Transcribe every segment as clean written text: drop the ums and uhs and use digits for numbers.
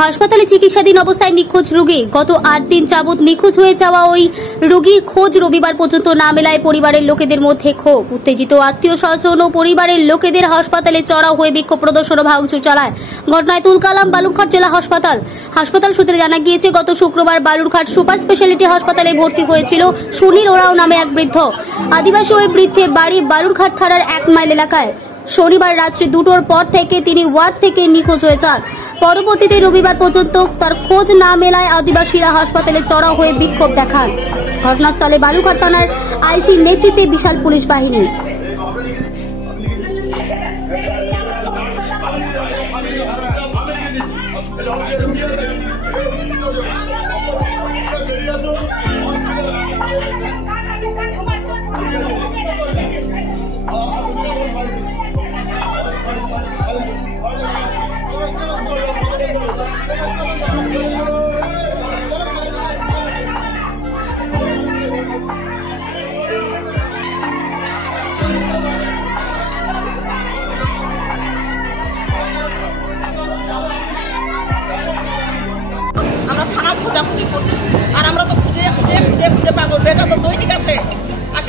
হাসপাতালে চিকিৎসাধীন অবস্থায় নিখোঁজ রোগী। গত 8 দিন যাবৎ নিখোঁজ হয়ে যাওয়া ওই রোগীর খোঁজ রবিবার পর্যন্ত না মেলায় পরিবারের লোকেদের মধ্যে ক্ষোভ। উত্তেজিত আত্মীয় স্বজন ও পরিবারের লোকেদের হাসপাতালে চড়াও হয়ে বিক্ষোভ প্রদর্শন ও ভাঙচুর চালায়। ঘটনায় তুলকালাম বালুরঘাট জেলা হাসপাতাল। হাসপাতাল সূত্রে জানা গিয়েছে, গত শুক্রবার বালুরঘাট সুপার স্পেশালিটি হাসপাতালে ভর্তি হয়েছিল সুনীল ওরাও নামে এক বৃদ্ধ। আদিবাসী ওই বৃদ্ধের বাড়ি বালুরঘাট থানার 1 মাইল এলাকায়। শনিবার রাত্রি 2টোর পর থেকে তিনি ওয়ার্ড থেকে নিখোঁজ হয়ে যান। পরবর্তীতে রবিবার পর্যন্ত তার খোঁজ না মেলায় আদিবাসীরা হাসপাতালে চড়াও হয়ে বিক্ষোভ দেখান। ঘটনাস্থলে বালুরঘাট থানার আইসি নেতৃত্বে বিশাল পুলিশ বাহিনী। আমরা থানা খোঁজাখুঁজি করছি, আর আমরা তো খুঁজে খুঁজে খুঁজে খুঁজে পাগল। বেটা তো দৈনিক আসে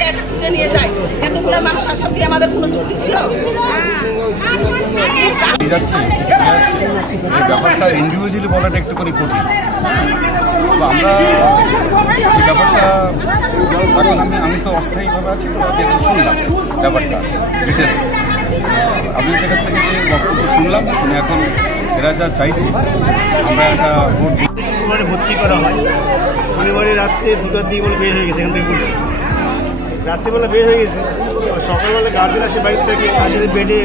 এসে খুঁজে নিয়ে যায়। এতগুলো মানুষ আসার দিয়ে আমাদের কোনো যুক্তি ছিল? ব্যাপারটা ইন্ডিভিজুয়ালি বলাটা একটুখানি কঠিন। আমরা এই ব্যাপারটা এখন আমি তো অস্থায়ীভাবে আছি, তো একটু শুনলাম ব্যাপারটা ডিটেলস। আপনাদের কাছ থেকে যে বক্তব্য শুনলাম, শুনে এখন এরা যা চাইছে আমরা একটা ভোট। শুক্রবারে ভর্তি করা হয়, শনিবারে রাত্রে 2টার দিকে বলে বের হয়ে গেছে। এখান থেকে বলছে রাত্রিবেলা বের হয়ে গেছে, সকালবেলা গার্জেন আসে বাড়ির থেকে, আসে বেডে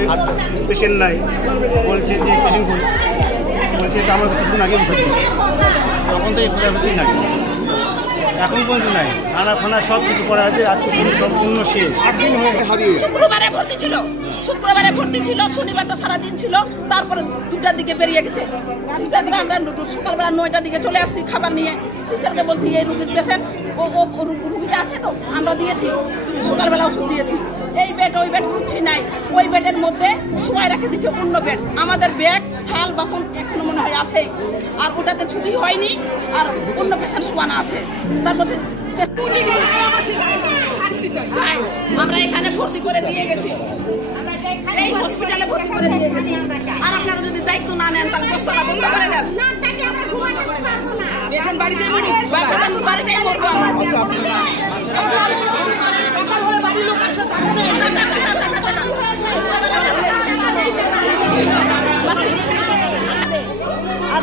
পেশেন্ট নাই, বলছে যে পেশেন্ট করি, বলছে তো আমরা কিছুদিন আগে বসে দিই, তখন থেকে খোঁজাখুঁজি নাই, এখন পর্যন্ত নাই। থানা ফানা সব কিছু করা আছে, রাত্রি সম্পূর্ণ শেষ। 8 দিন হয়ে হারিয়ে। শুক্রবারে ভর্তি ছিল, শনিবারটা সারাদিন ছিল, তারপরে 2টার দিকে বেরিয়ে গেছে। সিস্টাররা আমরা সকালবেলা 9টার দিকে চলে আসছি খাবার নিয়ে। সিস্টারকে বলছি এই রুগীর পেশেন্ট, ও রুগীটা আছে তো, আমরা দিয়েছি সকালবেলা ওষুধ দিয়েছি। এই বেড ওই বেড খুঁজছি নাই, ওই বেডের মধ্যে শোয়াই রেখে দিচ্ছে অন্য বেড। আমাদের বেড থাল বাসন এখনো মনে হয় আছে, আর ওটাতে ছুটি হয়নি, আর অন্য পেশেন্ট শোয়ানো আছে। তারপর আমরা এখানে ভর্তি করে দিয়ে গেছি, এই হসপিটালে ভর্তি করে দিয়ে গেছি। আর আপনারা যদি দায়িত্ব না নেন, তাহলে বস্তাটা বন্ধ করে দেন। পেশেন্ট বাড়িতেই মরবো আমরা। আর